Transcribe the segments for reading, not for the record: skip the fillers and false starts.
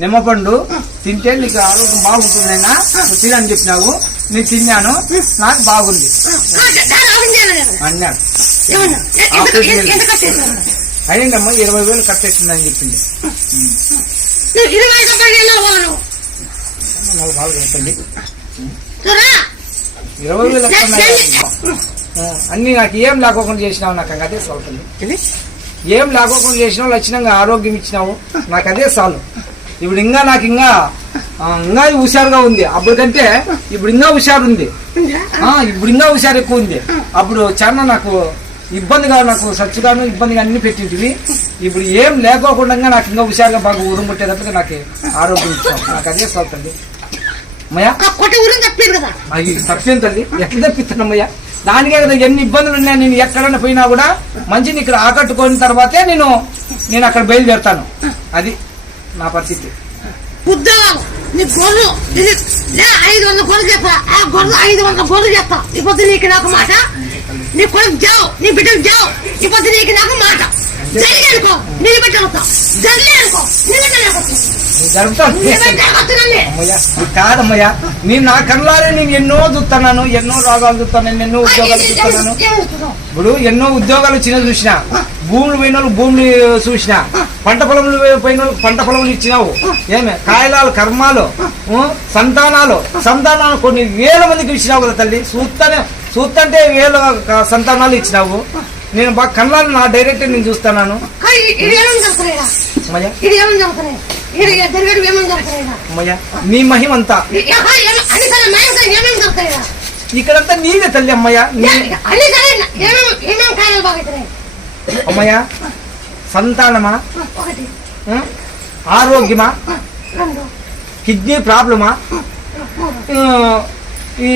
నిమ్మపండు తింటే నీకు ఆరోగ్యం బాగుంటుందైనా నువ్వు తినని చెప్పినావు. నేను తిన్నాను, నాకు బాగుంది అన్నాడు. అయ్యిందమ్మా 20,000 కట్టేస్తుందని చెప్పింది. నాకు బాగా కట్టండి 20,000 అన్ని నాకు ఏం లేకోకుండా చేసినావు. నాకు అదే చాలుతుంది. ఏం లేకోకుండా చేసినావు, లక్షణంగా ఆరోగ్యం ఇచ్చినావు, నాకు అదే చాలు. ఇప్పుడు నాకు ఇంకా హుషారుగా ఉంది. అప్పటికంటే ఇప్పుడు ఇంకా హుషారు ఉంది. ఇప్పుడు ఇంకా హుషారు ఎక్కువ ఉంది. అప్పుడు చాలా నాకు ఇబ్బందిగా, నాకు సచ్చుగాను ఇబ్బందిగా అన్ని పెట్టింటివి. ఇప్పుడు ఏం లేకోకుండా నాకు ఇంకా హుషారుగా బాగా ఊరు ముట్టేటప్పుడు నాకు ఆరోగ్యం ఇచ్చావు. నాకు అదే చాలుతుంది అమ్మయ్యా. అది తప్పేం తల్లి, ఎట్లా తప్పిస్తానమ్మయ్యా? దానికే కదా ఎన్ని ఇబ్బందులు ఉన్నాయి. నేను ఎక్కడన్నా పోయినా కూడా మంచిని ఇక్కడ ఆకట్టుకున్న తర్వాతే నేను అక్కడ బయలుదేరుతాను. అది నా పరిస్థితి. ఉద్యోగాలు నీ గొర్రెలు 500 గొర్రెలు చెప్తా, ఆ గొర్రెలు 500 గొర్రెలు చెప్తా. ఇప్పుడు నీకు నాకు మాట, నీ కొడుకు జావు, నీ బిడ్డకు జావు. ఇప్పుడు నీకు నాకు మాట జరిగి అనుకో, నీ బిడ్డలుతా జరిగి అనుకో, కాదమ్మయ్యా. నేను నా కళ్ళారే నేను ఎన్నో చూస్తున్నాను, ఎన్నో రోగాలు చూస్తున్నాను, ఎన్నో ఉద్యోగాలు చూస్తున్నాను. ఇప్పుడు ఎన్నో ఉద్యోగాలు వచ్చినా చూసిన, భూములు పోయిన వాళ్ళు భూములు చూసిన, పంట పొలములు పోయిన వాళ్ళు పంట పొలములు ఇచ్చినావు. ఏమే కాయలాలు, కర్మాలు, సంతానాలు కొన్ని వేల మందికి ఇచ్చినావు కదా తల్లి. చూస్తుంటే వేల సంతానాలు ఇచ్చినావు. నేను బాగా కళ్ళాలు నా డైరెక్ట్ నేను చూస్తున్నాను. నీ మహిమంతా ఇక్కడంతా నీవే తల్లి. అమ్మయ్య అమ్మయ్య, సంతానమా, ఆరోగ్యమా, కిడ్నీ ప్రాబ్లమా, ఈ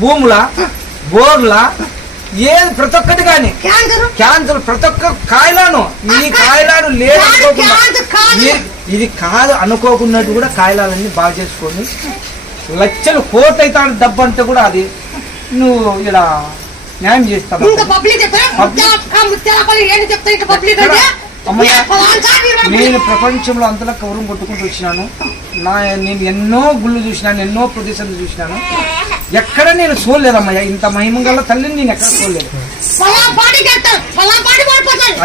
భూముల, బోర్ల, ఏది ప్రతి ఒక్కటి కానీ క్యాన్సర్, ప్రతి ఒక్క కాయలాను, ఈ కాయలాను లేదనుకోకుండా, ఇది కాదు అనుకోకున్నట్టు కూడా కాయలాలన్నీ బాగా చేసుకొని లక్షలు కోట్లు అవుతాడు డబ్బు అంటే కూడా అది నువ్వు ఇక్కడ న్యాయం చేస్తావు. నేను ప్రపంచంలో అంతలా కౌరం కొట్టుకుంటూ వచ్చినాను. నేను ఎన్నో గుళ్ళు చూసినాను, ఎన్నో ప్రదేశాలు చూసినాను. ఎక్కడ నేను చూడలేదమ్మయ్యా ఇంత మహిమగల తల్లిని. నేను ఎక్కడ చూడలేదు.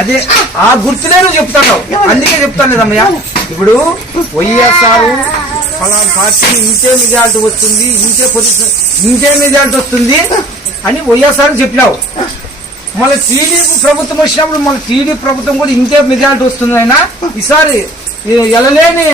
అదే ఆ గుర్తులే నువ్వు చెప్తాను, అందుకే చెప్తాను లేదమ్మయ్యా. ఇప్పుడు వైఎస్ఆర్ ఫలానా పార్టీ ఇంతే మెజార్టీ వస్తుంది, ఇంతే పొజిషన్, ఇంతే మెజార్టీ వస్తుంది అని వైఎస్ఆర్ చెప్పినావు. మళ్ళీ టీడీపీ ప్రభుత్వం వచ్చినప్పుడు మళ్ళీ టీడీపీ ప్రభుత్వం కూడా ఇంతే మెజార్టీ వస్తుంది. అయినా ఈసారి ఎలలేని